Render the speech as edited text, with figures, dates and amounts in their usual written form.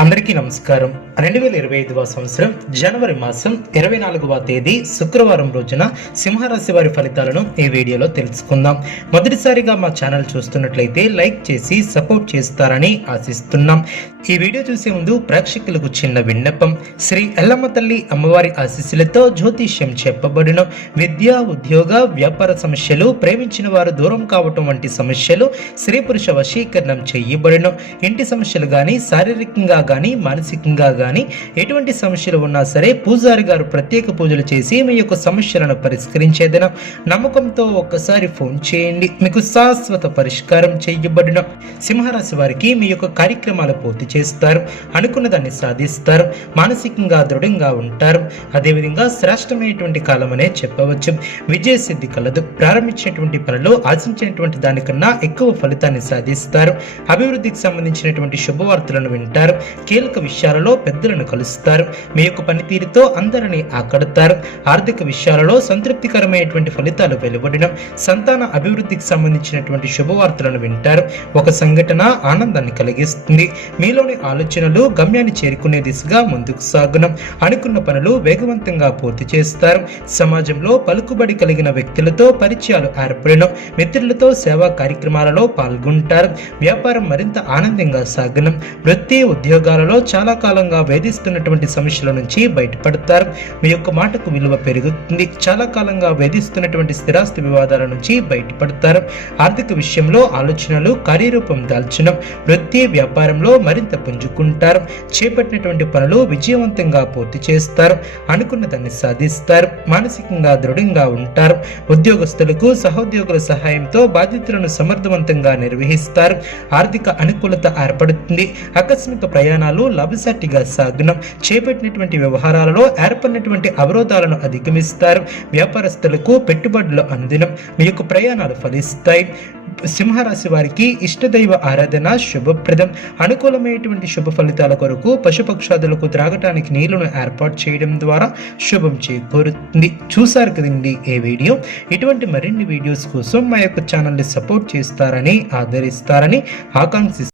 అందరికీ నమస్కారం. 2025వ సంవత్సరం జనవరి మాసం 24వ తేదీ శుక్రవారం రోజున సింహరాశి వారి ఫలితాలను ఈ వీడియోలో తెలుసుకుందాం. మొదటిసారిగా మా ఛానల్ చూస్తున్నట్లయితే లైక్ చేసి సపోర్ట్ చేస్తారని ఆశిస్తున్నాం. ఈ వీడియో చూసే ముందు ప్రేక్షకులకు చిన్న విన్నపం. శ్రీ ఎల్లమ్మ తల్లి అమ్మవారి ఆశీస్సులతో జ్యోతిష్యం చెప్పబడిన విద్య, ఉద్యోగ, వ్యాపార సమస్యలు, ప్రేమించిన వారు దూరం కావటం వంటి సమస్యలు, స్త్రీ పురుష వశీకరణం చేయబడిన ఇంటి సమస్యలు గాని, శారీరకంగా గాని, మానసికంగా గాని ఎటువంటి సమస్యలు ఉన్నా సరే పూజారి గారు ప్రత్యేక పూజలు చేసి మీ యొక్క సమస్యలను పరిష్కరించేదన నమ్మకంతో ఒక్కసారి ఫోన్ చేయండి. మీకు శాశ్వత పరిష్కారం చేయబడిన సింహరాశి వారికి మీ యొక్క కార్యక్రమాలు పూర్తి చేస్తారు, అనుకున్న దాన్ని సాధిస్తారు, మానసికంగా దృఢంగా ఉంటారు. అదేవిధంగా శ్రేష్టమైనటువంటి కాలం అనే చెప్పవచ్చు. విజయ సిద్ధి కలదు. ప్రారంభించినటువంటి పనులు ఆశించినటువంటి దానికన్నా ఎక్కువ ఫలితాన్ని సాధిస్తారు. అభివృద్ధికి సంబంధించినటువంటి శుభవార్తలను వింటారు. కీలక విషయాలలో పెద్దలను కలుస్తారు. మీ యొక్క పనితీరుతో అందరినీ ఆకడతారు. ఆర్థిక విషయాలలో సంతృప్తికరమైనటువంటి ఫలితాలు వెలువడడం, సంతాన అభివృద్ధికి సంబంధించినటువంటి శుభవార్తలను వింటారు. ఒక సంఘటన ఆనందాన్ని కలిగిస్తుంది. మీలోని ఆలోచనలు గమ్యాన్ని చేరుకునే దిశగా ముందుకు సాగడం, అనుకున్న పనులు వేగవంతంగా పూర్తి చేస్తారు. సమాజంలో పలుకుబడి కలిగిన వ్యక్తులతో పరిచయాలు ఏర్పడడం, మిత్రులతో సేవా కార్యక్రమాలలో పాల్గొంటారు. వ్యాపారం మరింత ఆనందంగా సాగడం, వృత్తి ఉద్యోగాలలో చాలా కాలంగా వేధిస్తున్నటువంటి సమస్యల నుంచి బయటపడతారు. మీ యొక్క మాటకు విలువ పెరుగుతుంది. చాలా కాలంగా వేధిస్తున్నటువంటి స్థిరాస్తి వివాదాల నుంచి బయటపడతారు. ఆర్థిక విషయంలో ఆలోచనలు కార్యరూపం దాల్చడం, వృత్తి వ్యాపారంలో మరింత పుంజుకుంటారు. చేపట్టినటువంటి పనులు విజయవంతంగా పూర్తి చేస్తారు. అనుకున్న దాన్ని సాధిస్తారు. మానసికంగా దృఢంగా ఉంటారు. ఉద్యోగస్తులకు సహోద్యోగుల సహాయంతో బాధ్యతలను సమర్థవంతంగా నిర్వహిస్తారు. ఆర్థిక అనుకూలత ఏర్పడుతుంది. ఆకస్మిక ప్రయాణాలు లాభసాటిగా సాగడం, చేపట్టినటువంటి వ్యవహారాలలో ఏర్పడినటువంటి అవరోధాలను అధిగమిస్తారు. వ్యాపారస్తులకు పెట్టుబడులు అందినం, మీ యొక్క ప్రయాణాలు ఫలిస్తాయి. సింహరాశి వారికి ఇష్టదైవ ఆరాధన శుభప్రదం. అనుకూలమైనటువంటి శుభ ఫలితాల కొరకు పశుపక్షాదులకు త్రాగటానికి నీళ్లను ఏర్పాటు చేయడం ద్వారా శుభం చేకూరుతుంది. చూసారు కదండి ఈ వీడియో. ఇటువంటి మరిన్ని వీడియోస్ కోసం మా యొక్క ఛానల్ని సపోర్ట్ చేస్తారని, ఆదరిస్తారని ఆకాంక్షిస్తాను.